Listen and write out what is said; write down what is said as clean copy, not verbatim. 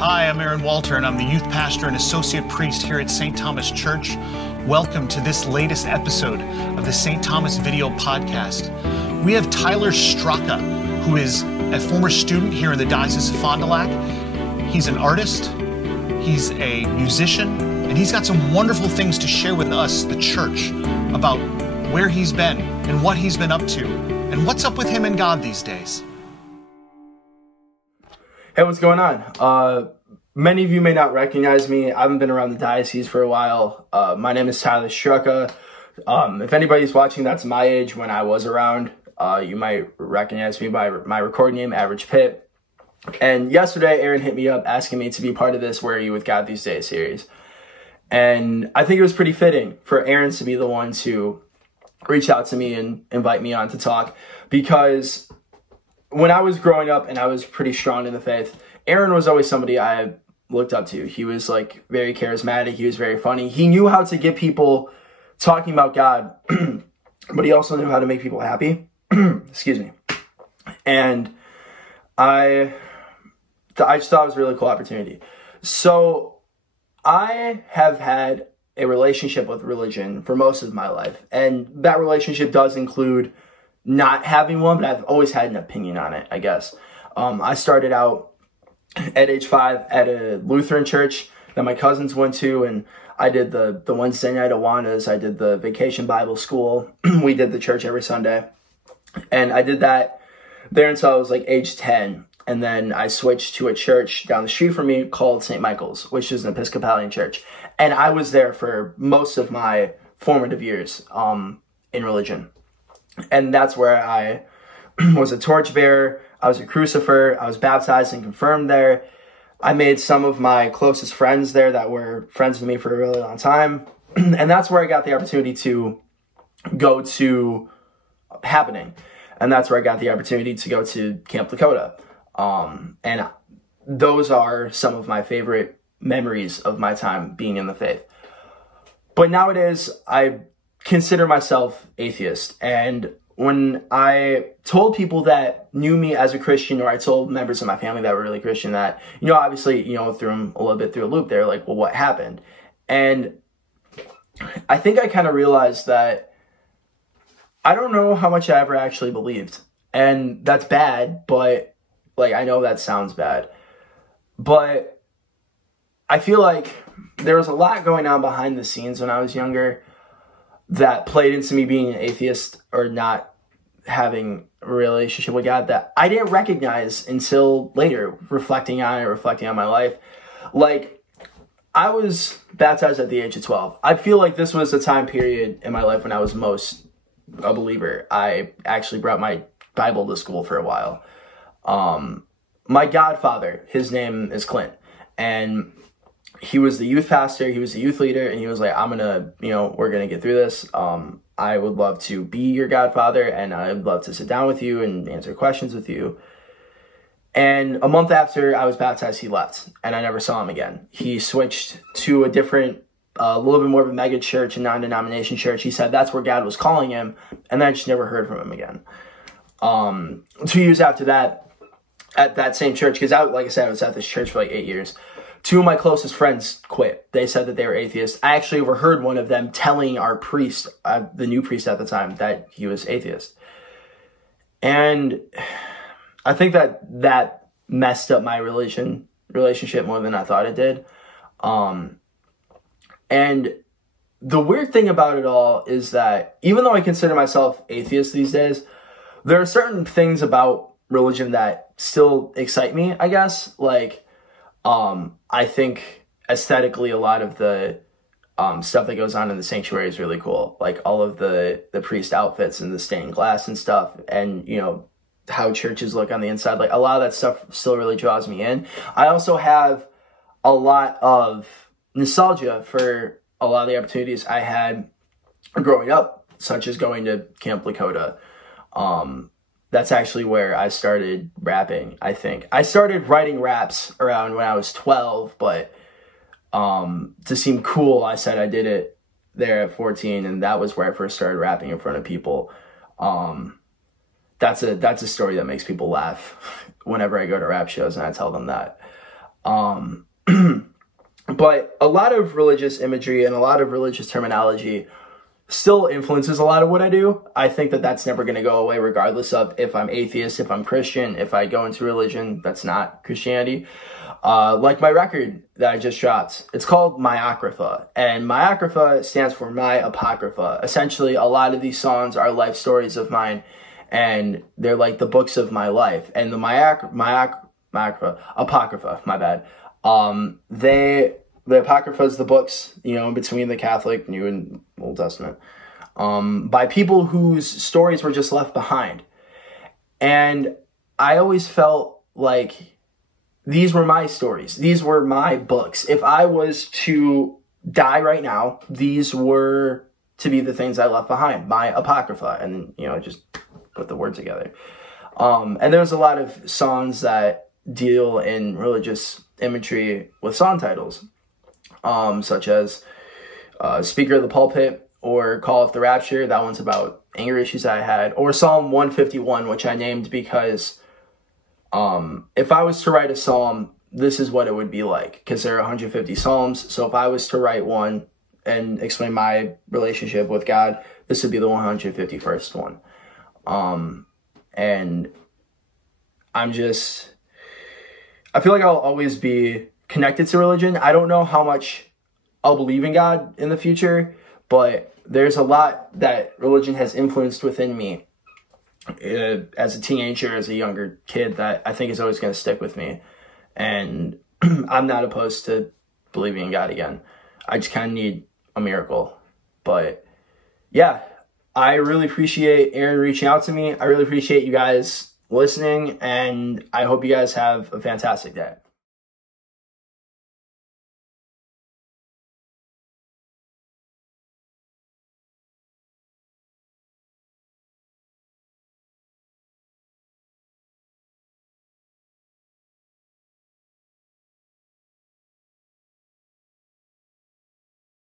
Hi, I'm Aaron Walter, and I'm the youth pastor and associate priest here at St. Thomas Church. Welcome to this latest episode of the St. Thomas Video Podcast. We have Tyler Straka, who is a former student here in the Diocese of Fond du Lac. He's an artist, he's a musician, and he's got some wonderful things to share with us, the church, about where he's been and what he's been up to, and what's up with him and God these days. Hey, what's going on? Many of you may not recognize me. I haven't been around the diocese for a while. My name is Tyler Straka. If anybody's watching that's my age when I was around, you might recognize me by my recording name, Average Pit. And yesterday, Aaron hit me up asking me to be part of this Where Are You With God These Days series. And I think it was pretty fitting for Aaron to be the one to reach out to me and invite me on to talk, because when I was growing up and I was pretty strong in the faith, Aaron was always somebody I looked up to. He was like very charismatic. He was very funny. He knew how to get people talking about God, but he also knew how to make people happy. Excuse me. And I just thought it was a really cool opportunity. So I have had a relationship with religion for most of my life. And that relationship does include not having one, but I've always had an opinion on it, I guess. I started out at age 5 at a Lutheran church that my cousins went to, and I did the Wednesday night Awanas. I did the vacation Bible school. We did the church every Sunday. And I did that there until I was like age 10. And then I switched to a church down the street from me called St. Michael's, which is an Episcopalian church. And I was there for most of my formative years in religion. And that's where I was a torchbearer, I was a crucifer, I was baptized and confirmed there. I made some of my closest friends there that were friends with me for a really long time. And that's where I got the opportunity to go to Happening. And that's where I got the opportunity to go to Camp Lakota. And those are some of my favorite memories of my time being in the faith. But nowadays, I consider myself atheist. And when I told people that knew me as a Christian, or I told members of my family that were really Christian that, obviously, threw them a little bit through a loop, they're like, well, what happened? And I think I kind of realized that I don't know how much I ever actually believed. And that's bad, but I know that sounds bad. But I feel like there was a lot going on behind the scenes when I was younger that played into me being an atheist or not having a relationship with God that I didn't recognize until later, reflecting on my life. I was baptized at the age of 12. I feel like this was a time period in my life when I was most a believer. I actually brought my Bible to school for a while. My godfather, his name is Clint, and he was the youth pastor, he was the youth leader, and he was like, we're going to get through this. I would love to be your godfather, and I would love to sit down with you and answer questions with you. And a month after I was baptized, he left, and I never saw him again. He switched to a different, a little bit more of a mega church, a non-denomination church. He said that's where God was calling him, and I just never heard from him again. 2 years after that, at that same church, because like I said, I was at this church for 8 years. 2 of my closest friends quit. They said that they were atheists. I actually overheard one of them telling our priest, the new priest at the time, that he was atheist. And I think that messed up my relationship more than I thought it did. And the weird thing about it all is that even though I consider myself atheist these days, there are certain things about religion that still excite me, I guess. I think aesthetically a lot of the stuff that goes on in the sanctuary is really cool. All of the priest outfits and the stained glass and stuff, and how churches look on the inside. A lot of that stuff still really draws me in. I also have a lot of nostalgia for a lot of the opportunities I had growing up, such as going to Camp Lakota. That's actually where I started rapping, I think. I started writing raps around when I was 12, but to seem cool, I said I did it there at 14, and that was where I first started rapping in front of people. That's a story that makes people laugh whenever I go to rap shows and I tell them that. But a lot of religious imagery and a lot of religious terminology still influences a lot of what I do. I think that that's never going to go away regardless of if I'm atheist, if I'm Christian, if I go into religion that's not Christianity. Like my record that I just dropped, it's called Myocrypha, and Myocrypha stands for My Apocrypha. Essentially, a lot of these songs are life stories of mine, and they're like the books of my life. And the Apocrypha, my bad. The Apocrypha is the books, you know, between the Catholic, New and Old Testament, by people whose stories were just left behind. And I always felt like these were my stories. These were my books. If I was to die right now, these were to be the things I left behind, my Apocrypha. And, you know, just put the word together. And there's a lot of songs that deal in religious imagery with song titles, such as Speaker of the Pulpit or Call of the Rapture. That one's about anger issues I had. Or Psalm 151, which I named because if I was to write a psalm, this is what it would be like, because there are 150 psalms. So if I was to write one and explain my relationship with God, this would be the 151st one. And I feel like I'll always be connected to religion. I don't know how much I'll believe in God in the future, but there's a lot that religion has influenced within me as a teenager, as a younger kid, that I think is always going to stick with me. And I'm not opposed to believing in God again. I just kind of need a miracle. But yeah, I really appreciate Aaron reaching out to me. I really appreciate you guys listening, and I hope you guys have a fantastic day.